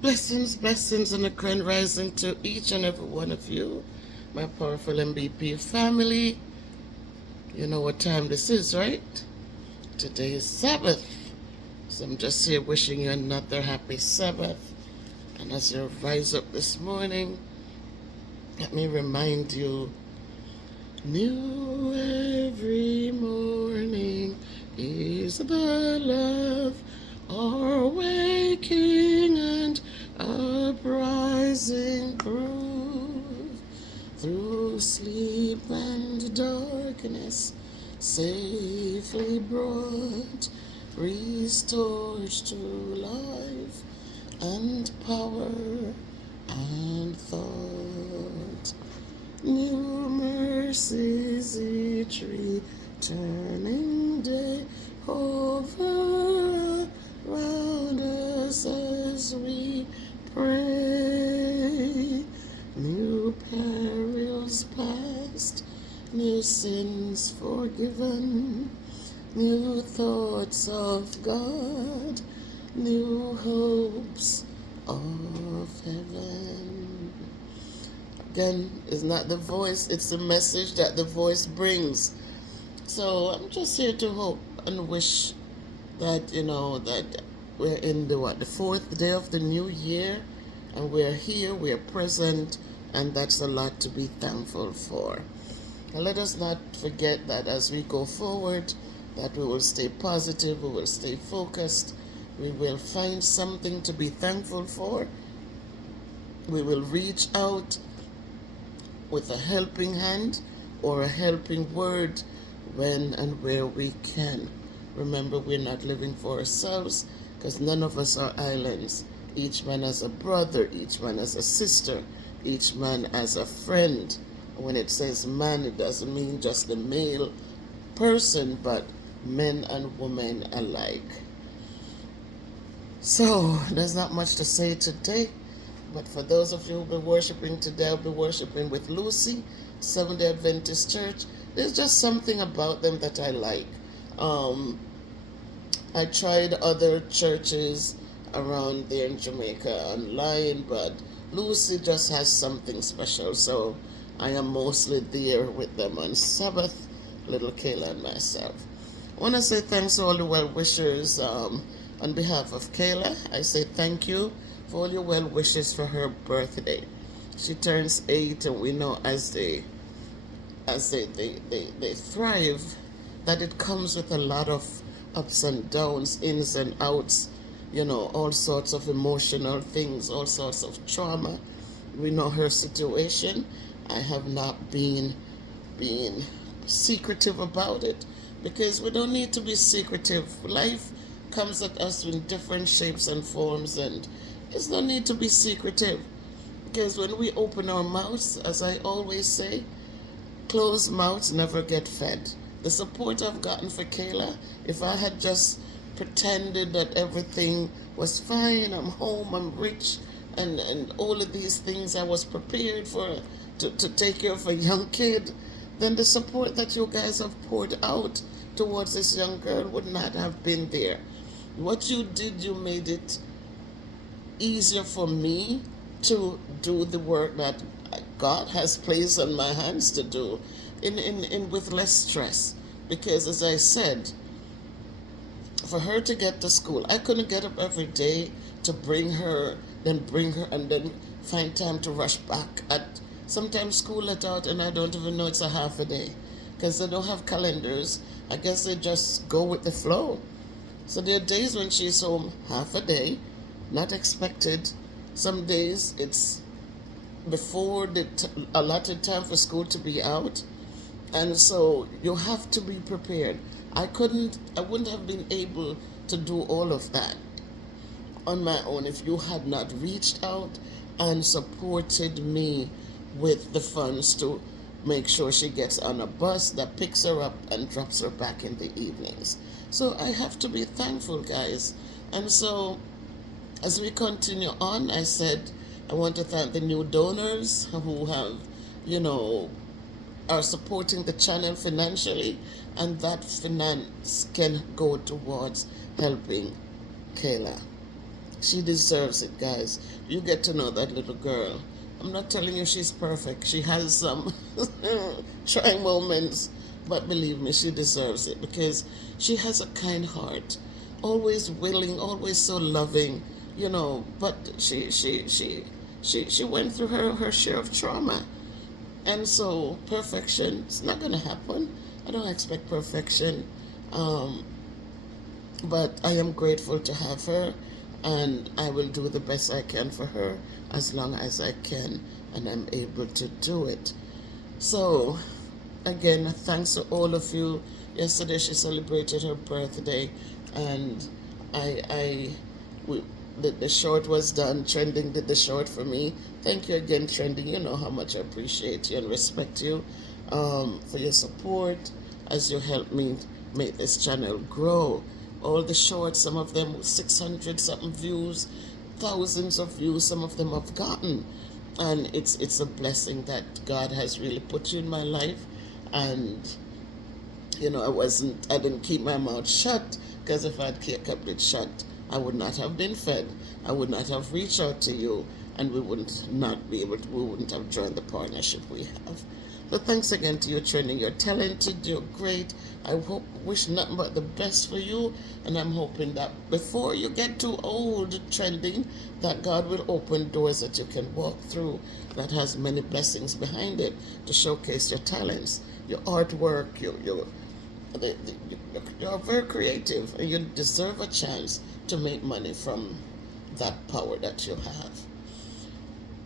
Blessings, blessings, and a grand rising to each and every one of you, my powerful MBP family. You know what time this is, right? Today is Sabbath. So I'm just here wishing you another happy Sabbath. And as you rise up this morning, let me remind you, new every morning is the love our waking and uprising through sleep and darkness, safely brought, restored to life and power and thought. New mercies each returning day over around us as we pray. New perils past, new sins forgiven, new thoughts of God, new hopes of heaven. Again, it's not the voice, it's the message that the voice brings. So I'm just here to hope and wish that, that we're in the fourth day of the new year, and we're here, we're present, and that's a lot to be thankful for. And let us not forget that as we go forward, that we will stay positive, we will stay focused, we will find something to be thankful for, we will reach out with a helping hand or a helping word when and where we can. Remember, we're not living for ourselves, because none of us are islands. Each man has a brother, each man has a sister, each man has a friend. When it says man, it doesn't mean just the male person, but men and women alike. So, there's not much to say today, but for those of you who will be worshiping today, I'll be worshiping with Lucy, Seventh-day Adventist Church. There's just something about them that I like. I tried other churches around there in Jamaica online, but Lucy just has something special. So I am mostly there with them on Sabbath, little Kayla and myself. I want to say thanks to all the well wishers. On behalf of Kayla, I say thank you for all your well wishes for her birthday. She turns 8, and we know as they thrive, that it comes with a lot of ups and downs, ins and outs, all sorts of emotional things, all sorts of trauma. We know her situation. I have not been secretive about it, because we don't need to be secretive. Life comes at us in different shapes and forms, and there's no need to be secretive, because when we open our mouths, as I always say, closed mouths never get fed. The support I've gotten for Kayla, if I had just pretended that everything was fine, I'm home, I'm rich, and all of these things, I was prepared to take care of a young kid, then the support that you guys have poured out towards this young girl would not have been there. What you did, you made it easier for me to do the work that God has placed on my hands to do in with less stress. Because as I said, for her to get to school, I couldn't get up every day to bring her, and then find time to rush back. At sometimes school let out and I don't even know it's a half a day, because they don't have calendars. I guess they just go with the flow. So there are days when she's home half a day, not expected. Some days it's before the allotted time for school to be out, and so you have to be prepared. I wouldn't have been able to do all of that on my own if you had not reached out and supported me with the funds to make sure she gets on a bus that picks her up and drops her back in the evenings. So I have to be thankful, guys. And so as we continue on, I said I want to thank the new donors who have, are supporting the channel financially, and that finance can go towards helping Kayla. She deserves it, guys. You get to know that little girl. I'm not telling you she's perfect. She has some trying moments, but believe me, she deserves it because she has a kind heart, always willing, always so loving, you know. But she went through her share of trauma, and so perfection is not gonna happen. I don't expect perfection. Um, but I am grateful to have her, and I will do the best I can for her as long as I can and I'm able to do it. So, again, thanks to all of you. Yesterday she celebrated her birthday, and I we, the short was done. Trending did the short for me. Thank you again, Trending. You know how much I appreciate you and respect you for your support as you help me make this channel grow. All the shorts, some of them with 600 something views, thousands of views, some of them have gotten. And it's a blessing that God has really put you in my life. And you know, I didn't keep my mouth shut, because if I'd kept it shut, I would not have been fed. I would not have reached out to you, and we wouldn't have joined the partnership we have. But thanks again to you, Trending. You're talented, you're great. Wish nothing but the best for you, and I'm hoping that before you get too old, Trending, that God will open doors that you can walk through that has many blessings behind it to showcase your talents, your artwork, you're very creative, and you deserve a chance to make money from that power that you have.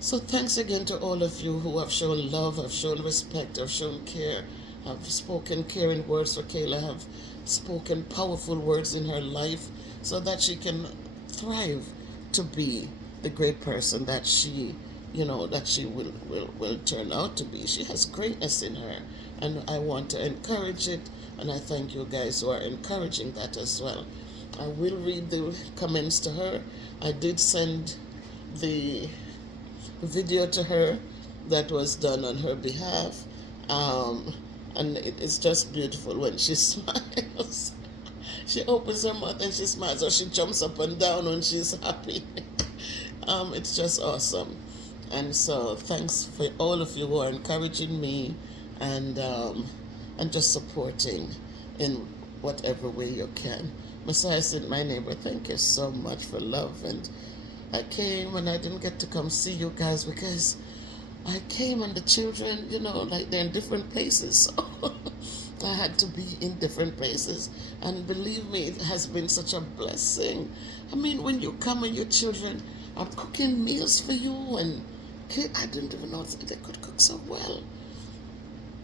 So thanks again to all of you who have shown love, have shown respect, have shown care, have spoken caring words for Kayla, have spoken powerful words in her life so that she can thrive to be the great person that she, that she will turn out to be. She has greatness in her, and I want to encourage it, and I thank you guys who are encouraging that as well. I will read the comments to her. I did send the video to her that was done on her behalf, and it's just beautiful when she smiles. She opens her mouth and she smiles, or she jumps up and down when she's happy. It's just awesome. And so thanks for all of you who are encouraging me and just supporting in whatever way you can. Messiah said, my neighbor, thank you so much for love. And I came and I didn't get to come see you guys because I came and the children, like they're in different places. So I had to be in different places. And believe me, it has been such a blessing. I mean, when you come and your children are cooking meals for you, and I didn't even know they could cook so well.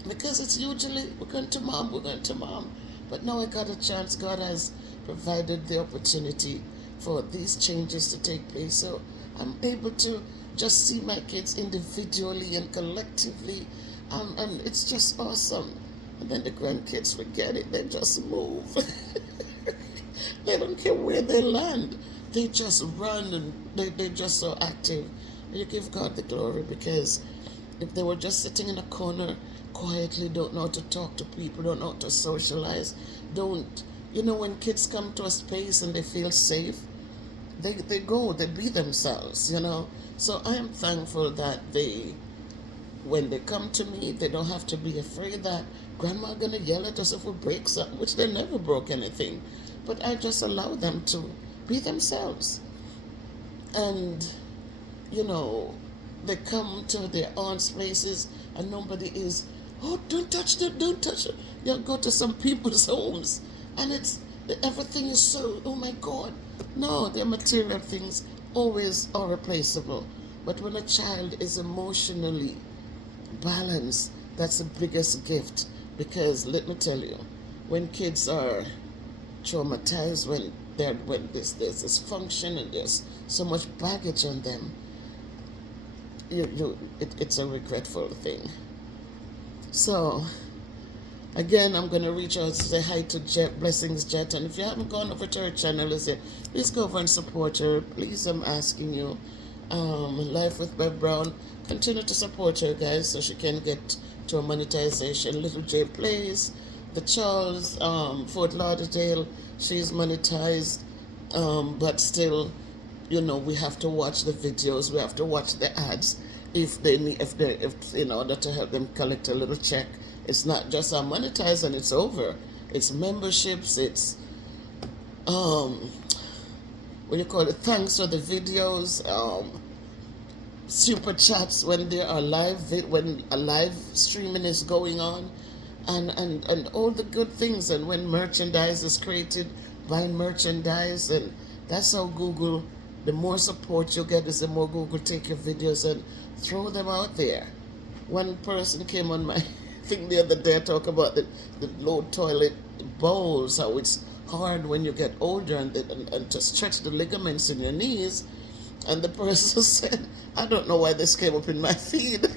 Because it's usually, we're going to mom. But now I got a chance. God has provided the opportunity for these changes to take place. So I'm able to just see my kids individually and collectively. And it's just awesome. And then the grandkids forget it. They just move. They don't care where they land. They just run, and they're just so active. And you give God the glory, because if they were just sitting in a corner quietly, don't know how to talk to people, don't know how to socialize, when kids come to a space and they feel safe, they be themselves, So I am thankful that when they come to me, they don't have to be afraid that grandma gonna yell at us if we break something, which they never broke anything. But I just allow them to be themselves. And, they come to their aunt's places and nobody is, oh, don't touch them. You'll go to some people's homes and everything is so, oh my God. No, their material things always are replaceable. But when a child is emotionally balanced, that's the biggest gift. Because let me tell you, when kids are traumatized, when there's dysfunction and there's so much baggage on them, it's a regretful thing. So again, I'm going to reach out to say hi to Jet, Blessings Jet. And if you haven't gone over to her channel, please go over and support her. Please, I'm asking you. Life with Bev Brown. Continue to support her, guys, so she can get to a monetization. Little J Plays, the Charles, Fort Lauderdale, she's monetized, but still we have to watch the videos, we have to watch the ads if they need, if in order to help them collect a little check. It's not just monetize and it's over. It's memberships. It's what do you call it? Thanks for the videos. Super chats when there are when a live streaming is going on, and all the good things, and when merchandise is created, buying merchandise. And that's how Google, the more support you get is the more Google take your videos and throw them out there. One person came on my thing the other day, talk about the low toilet bowls, how it's hard when you get older, and to stretch the ligaments in your knees. And the person said, I don't know why this came up in my feed.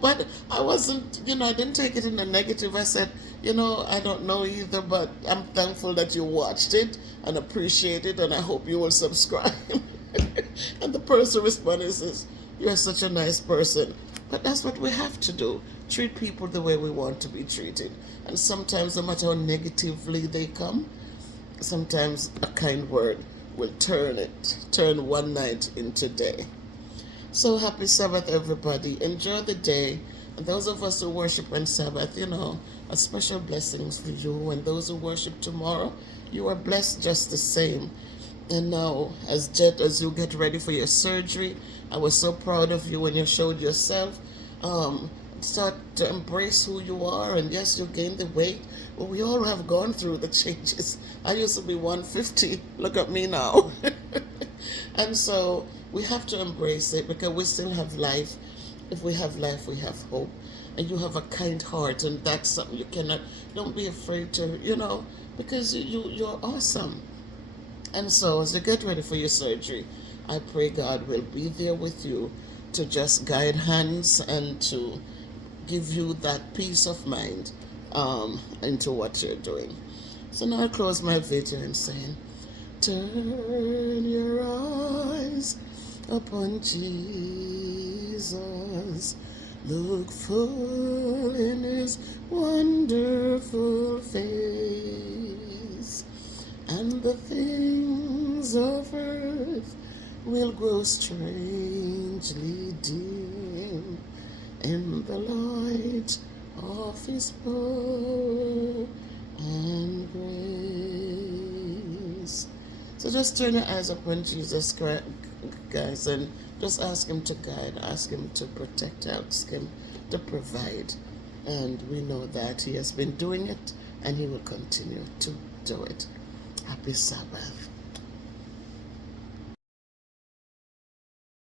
But I wasn't, I didn't take it in a negative. I said, I don't know either, but I'm thankful that you watched it and appreciate it, and I hope you will subscribe. And the person responded and says, you're such a nice person. But that's what we have to do. Treat people the way we want to be treated. And sometimes, no matter how negatively they come, sometimes a kind word will turn one night into day. So happy Sabbath, everybody. Enjoy the day. And those of us who worship on Sabbath, a special blessings for you. And those who worship tomorrow, you are blessed just the same. And now, as you get ready for your surgery, I was so proud of you when you showed yourself. Start to embrace who you are. And yes, you gained the weight. But we all have gone through the changes. I used to be 150. Look at me now. And so we have to embrace it, because we still have life. If we have life, we have hope. And you have a kind heart, and that's something you cannot, don't be afraid to, because you're awesome. And so as you get ready for your surgery, I pray God will be there with you to just guide hands and to give you that peace of mind into what you're doing. So now I close my video and saying, turn your eyes upon Jesus. Look full in his wonderful face, and the things of earth will grow strangely dim in the light of his power and grace. So just turn your eyes upon Jesus Christ, guys, and just ask him to guide, ask him to protect, ask him to provide. And we know that he has been doing it, and he will continue to do it. Happy Sabbath.